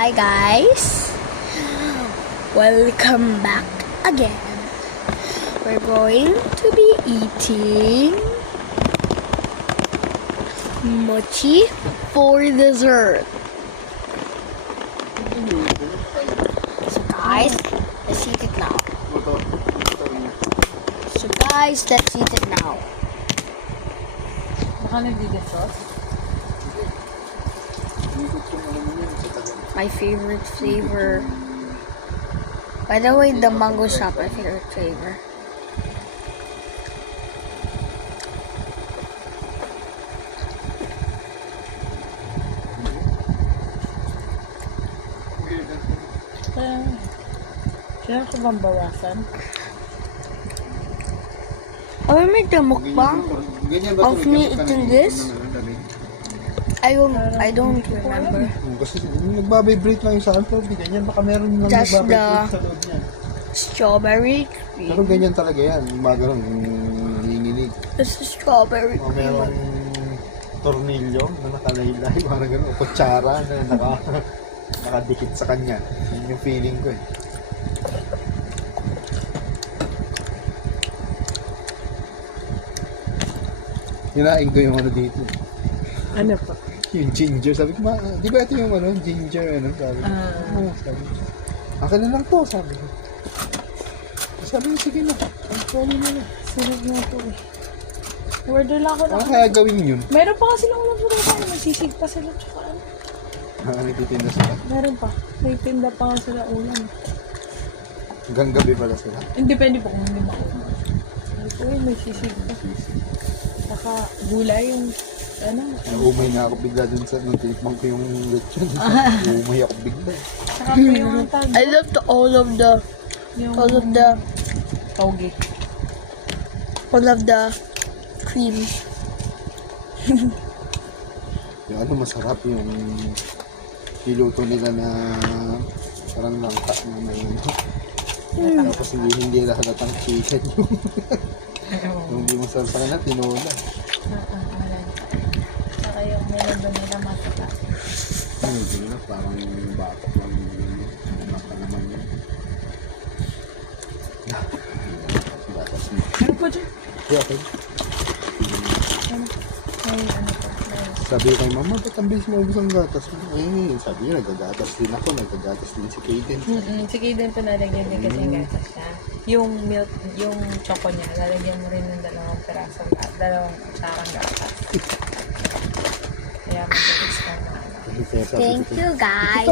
Hi guys, welcome back again. We're going to be eating mochi for dessert. So guys, let's eat it now. Baka nagdidesos? My favorite flavor. By the way, the mango shop, my favorite flavor. Kaya ko bang bawasan? I will make the mukbang of me eating this. I don't remember. Kasi nagbabibrate lang yung sound probe, ganyan. Baka meron lang Just nagbabibrate the sa loob niya. strawberry Pero cream. ganyan talaga yan, yung mga ganun, nanginginig. This is strawberry O cream. merong tornilyo na nakalaylay, parang ganun, o kutsara na nakadikit sa kanya. Yun yung feeling ko eh. Hinain ko yung ano dito. Ano pa? Yung ginger, sabi ko, di ba ito yung ano, ginger, ano, sabi ko. Oo, sabi ko. Akin na lang to, sabi ko. Sabi ko, sige na, ang poli na lang. Sarap nga po eh. Order lang ako na. Ano kaya gawin yun? Meron pa kasi lang ulam sa kain. Masisig pa sila tsaka ano. Nagtitinda sila. Meron pa. May tinda pa nga sila ulam. Hanggang gabi pala sila. Depende po kung hindi maulam. Sabi ko eh, may sisig pa. Saka gulay yung ano. Naumay na ako bigla dun sa nung tinikmang ko yung lechon. Naumay ako bigla. Saka po yung tag. I love all of the Toge. cream. Yung ano masarap yung niluto nila na parang langka na may tapos hindi halatang chicken yung hindi masarap sa kanila tinola. Saka yung nilando nila matata. Hindi na parang batok lang yung mata naman yun. Gatas mo. Ano po dyan? Yeah, okay. May ano po. Sabi ko kay mama, ba't ang bilis mo ubus ang gatas mo? Eh, sabi niya, nagagatas din ako, nagagatas din si Kaden. Si Kaden po nalagyan din kasi yung gatas siya. Yung milk, yung choco niya, lalagyan mo rin ng dalawang tsarang gatas. Kaya mabilis ka na. Thank you guys.